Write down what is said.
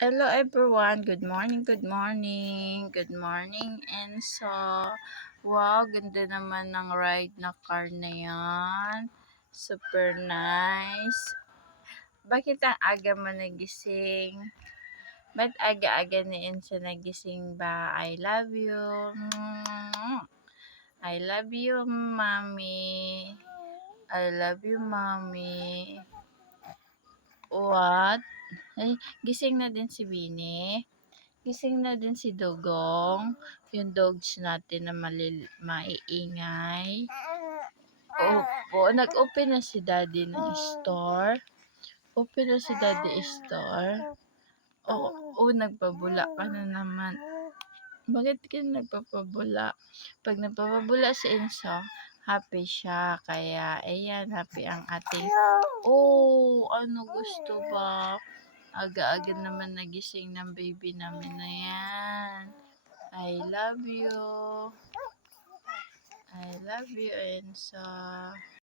Hello everyone, good morning, good morning, good morning, Enso. Wow, ganda naman ng ride na car na yan. Super nice. Bakit ang aga mo nagising? Ba't aga-aga ni Enso nagising ba? I love you. I love you, mommy. I love you, mommy. What? Ay, gising na din si Winnie. Gising na din si Dugong, yung dogs natin na maiingay. Opo, nag-open na si Daddy ng store. Open na si Daddy store. Oo, nagpabula ka na naman. Bakit ka nagpapabula? Pag nagpapabula si Enzo, happy siya. Kaya, ayan, happy ang ating... Oh, ano gusto ba? Aga-aga naman nagising ng baby namin na yan. I love you. I love you, Ensa.